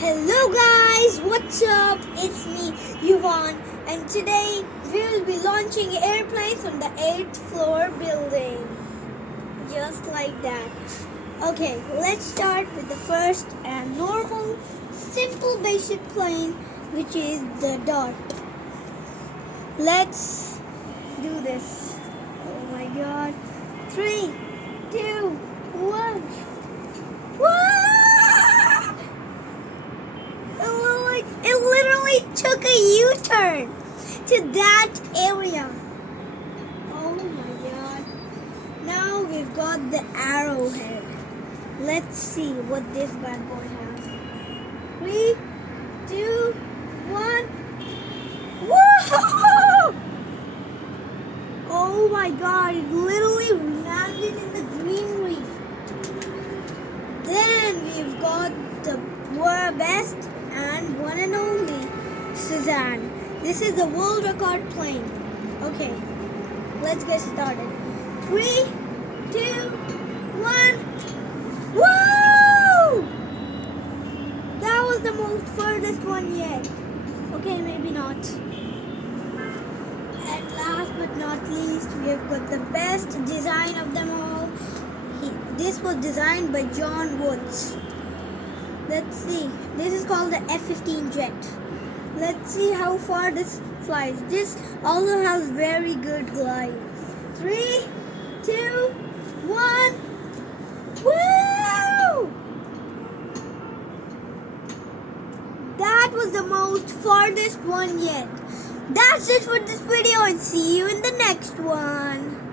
Hello guys, what's up? It's me, Yuvan, and today we will be launching airplanes on the 8th floor building. Just like that. Okay, let's start with the first and normal, simple basic plane, which is the dart. Let's do this. Oh my god. 3, 2, 1. Whoa! It literally took a U-turn to that area. Oh my god. Now we've got the arrowhead. Let's see what this bad boy has. 3, 2, 1. Whoa! Oh my god, it literally landed in the greenery. Then we've got the best and one and only Suzanne. This is the world record plane. Okay, let's get started. 3, 2, 1. Woo! That was the most furthest one yet. Okay, maybe not. And last but not least, we have got the best design of them all. This was designed by John Woods. Let's see. This is called the F-15 jet. Let's see how far this flies. This also has very good glide. 3, 2, 1. Woo! That was the most farthest one yet. That's it for this video, and see you in the next one.